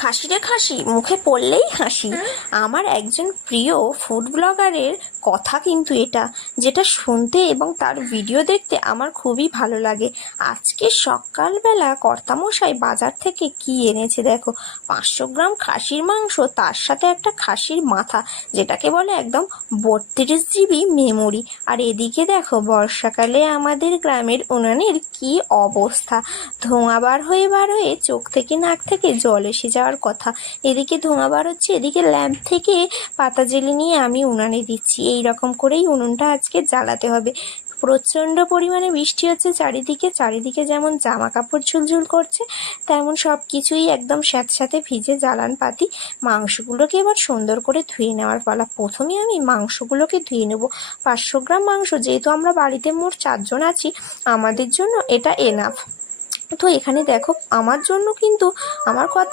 খাসিরে খাসি মুখে পড়লেই হাসি। আমার একজন প্রিয় ফুড ব্লগারের কথা কিন্তু এটা, যেটা শুনতে এবং তার ভিডিও দেখতে আমার খুবই ভালো লাগে। আজকে সকালবেলা কর্তামশাই বাজার থেকে কি এনেছে দেখো, 500 গ্রাম খাসির মাংস, তার সাথে একটা খাসির মাথা, যেটাকে বলে একদম 32 জিবি মেমোরি। আর এদিকে দেখো বর্ষাকালে আমাদের গ্রামের উনানের কি অবস্থা, ধোঁয়া বার হয়ে চোখ থেকে নাক থেকে জল এসে যাওয়ার কথা। এদিকে ধোঁয়া বার হচ্ছে, এদিকে ল্যাম্প থেকে পাতা জেলে নিয়ে আমি উনানে দিচ্ছি। এই রকম করেই উনুনটা আজকে জ্বালাতে হবে। প্রচণ্ড পরিমাণে বৃষ্টি হচ্ছে চারিদিকে যেমন জামা কাপড় ঝুলঝুল করছে, তেমন সব কিছুই একদম স্যাঁতস্যাঁতে ভিজে জ্বালান পাতি। মাংসগুলোকে এবার সুন্দর করে ধুয়ে নেওয়ার পালা। প্রথমে আমি মাংসগুলোকে ধুয়ে নেব। 500 গ্রাম মাংস, যেহেতু আমরা বাড়িতে মোট 4 জন আছি, আমাদের জন্য এটা এনাফ। তো এখানে দেখো আমার জন্য কিন্তু আমার কথা